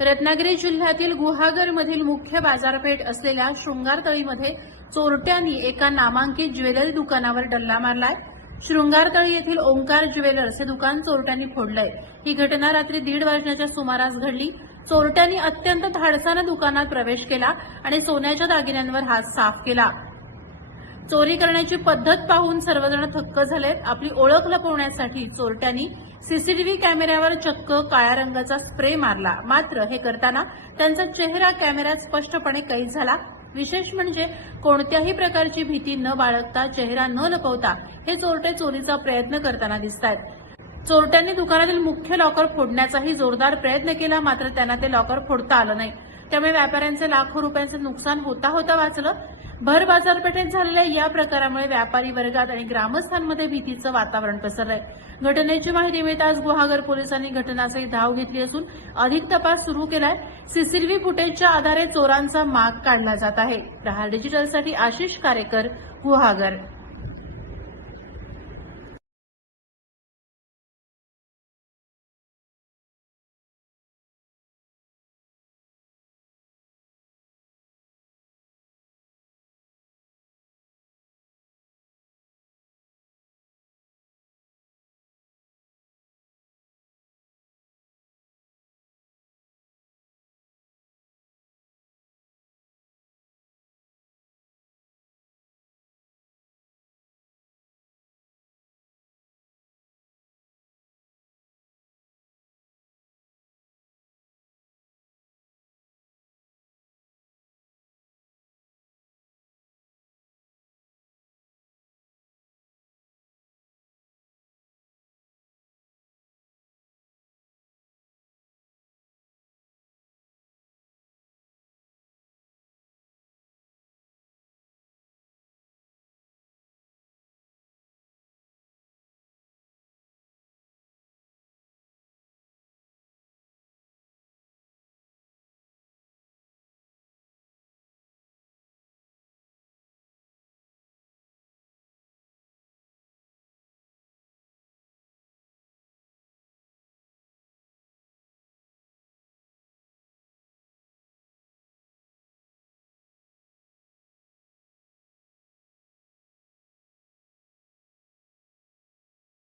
रत्नागिरी जिल्ह्यातील गुहागरमधील मुख्य बाजारपेठ असलेल्या शृंगारतळीमध्ये चोरट्यांनी एका नामांकित ज्वेलरी दुकानावर डल्ला मारलाय। शृंगारतळी येथील ओंकार ज्वेलर्स हे दुकान चोरट्यांनी फोडलंय। ही घटना रात्री 1:30 वाजण्याच्या सुमारास घडली। चोरट्यांनी अत्यंत धाडसाने दुकानात प्रवेश केला आणि सोन्याच्या दागिन्यांवर हात साफ केला। चोरी करण्याची पद्धत पाहून सर्वजण थक्क झालेत। आपली ओळख लपवण्यासाठी चोरट्यांनी सीसीटीव्ही कॅमेऱ्यावर चक्क काळ्या रंगाचा स्प्रे मारला। मात्र हे करताना त्यांचा चेहरा कॅमेऱ्यात स्पष्टपणे कैद झाला। विशेष म्हणजे कोणत्याही प्रकारची भीती न बाळगता, चेहरा न लपवता हे चोरटे चोरीचा प्रयत्न करताना दिसतायत। चोरट्यांनी दुकानातील मुख्य लॉकर फोडण्याचाही जोरदार प्रयत्न केला, मात्र त्यांना ते लॉकर फोडता आलं नाही। त्यामुळे व्यापाऱ्यांचे लाखो रुपयांचे नुकसान होता वाचलं। भर बाजारपेठेत झालेल्या या प्रकारामुळे व्यापारी वर्गात आणि ग्रामस्थांमध्ये भीतीचं वातावरण पसरलंय। घटनेची माहिती मिळताच गुहागर पोलिसांनी घटनास्थळी धाव घेतली असून अधिक तपास सुरू केलाय। सीसीटीव्ही फुटेजच्या आधारे चोरांचा माग काढला जात आहे। प्रहार डिजिटलसाठी आशिष कारेकर, गुहागर।